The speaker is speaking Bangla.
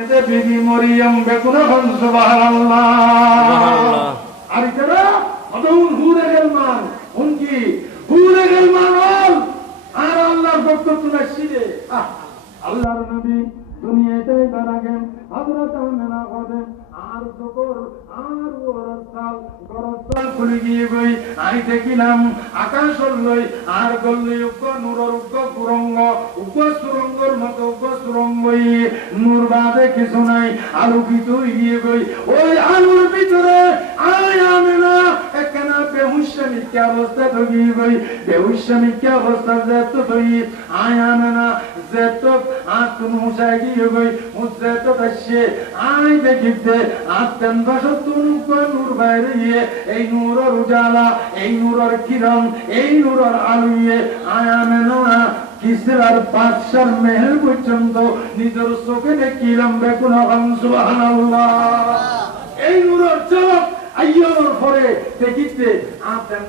এতে বিবি মরিয়ম বেকুন সুবহানাল্লাহ আর যারা আদম হুরে গেলমান উনকি হুরে গেলমান আর আল্লাহর পক্ষ থেকে শিরে আল্লাহর নবী দুনিয়াতে দাঁড়াগেন হযরত আমেনা করেন আর যখন আর ওরসাল গরসাল খুলে গিয়ে গই আমি দেখিলাম আকাশ লই আর গল্লি উগ্র নূরের উগ্র সুরঙ্গ উগ্র সুরঙ্গর মতো উগ্র সুরঙ্গই নূর বাদে কিছু নাই আলোকিত গিয়ে গই ওই আলোর ভিতরে আয় আমেনা একখানা বেহুশমিক অবস্থা গিয়ে গই বেহুশমিক অবস্থা যেত তৈ আয় আমেনা যেত আর তুমি মুসাই গিয়ে গই মুসেত আসছে আয় দেখিতে আতেন বাসতুন নূর বাইরে গিয়ে এই নূরের উজালা এই নূরের কিরণ এই নূরের আলোয়ে আয় আমেনা কিসরার বাদশার মেহেল পর্যন্ত নিজের চোখে দেখিলাম বেকুন সুবহানাল্লাহ এই নূরের চমক আইয়ার পরে দেখিতে আতেন